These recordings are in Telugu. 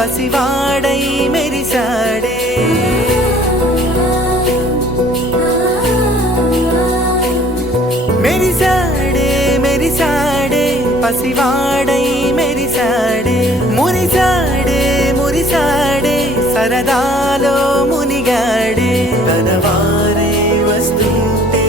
పసివాడై మెరిసాడే మెరిసాడే మెరిసాడే పసివాడై మెరిసాడే మురిసాడే మురిసాడే సరదాలో మునిగాడే తనవారే వస్తుంటే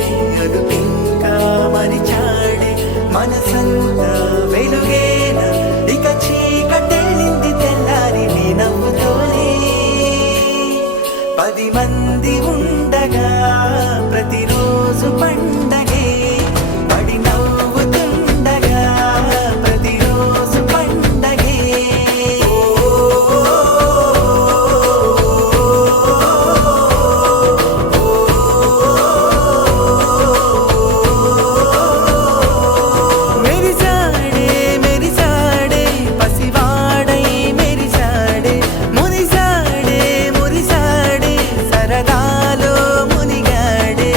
అదుపింకా మరిచాడే మనసంతా వెలుగేనా ఇక చీకటెళ్ళింది తెల్లారి నీ నవ్వుతోనే 10 మంది ఉండగా ప్రతిరోజు పండగే పడి నవ్వుతుండగా ప్రతిరోజు పండగే మెరిసాడే మెరిసాడే పసివాడై మెరిసాడే మురిసాడే మురిసాడే సరదాలో మునిగాడే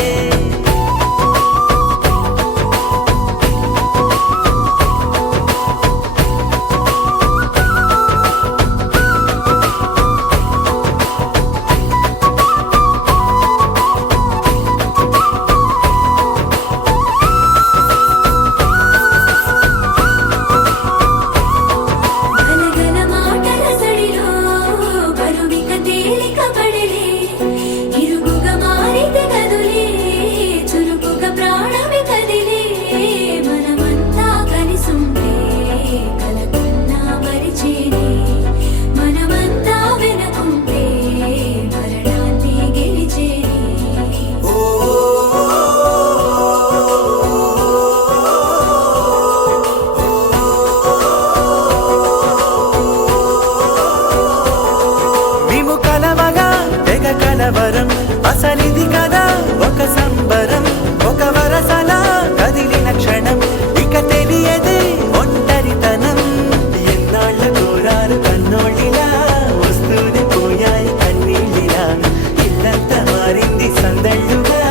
గలగల మాటల సడిలో బరువిక తేలిక పడలే ఇరుగుగా మారితే కదులే చురుకుగా ప్రాణమి కదిలే మనమంతా కలిసుంటే కలకున్నా మరిచేనే మనమంతా వెనకుంటే మరణాన్ని గెలిచేనే మేము కలవగా తెగ కలవరం అసలిది కదా ఒక సంబరం ఒక వరసలా కదిలిన క్షణం ఇక తెలియదే ఒంటరితనం ఎన్నాళ్ళ కోరారు కన్నోళ్ళిలా వస్తూనే పోయాయి కన్నీళ్ళిలా ఇల్లంతా మారింది సందళ్ళుగా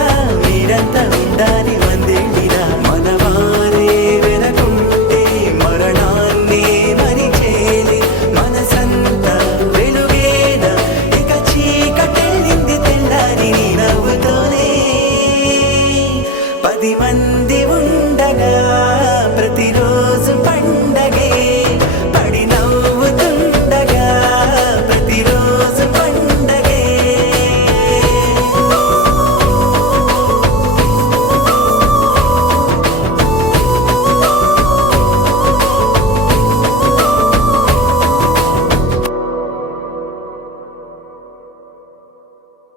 మీరంతా ఉండాలి వందేళ్ళిలా మనవారే వెనకుంటే మరణాన్నే మరిచేలే మనసంతా వెలుగేనా ఇక చీకటెళ్ళింది తెల్లారి నీ నవ్వుతోనే 10 మంది ఉండగా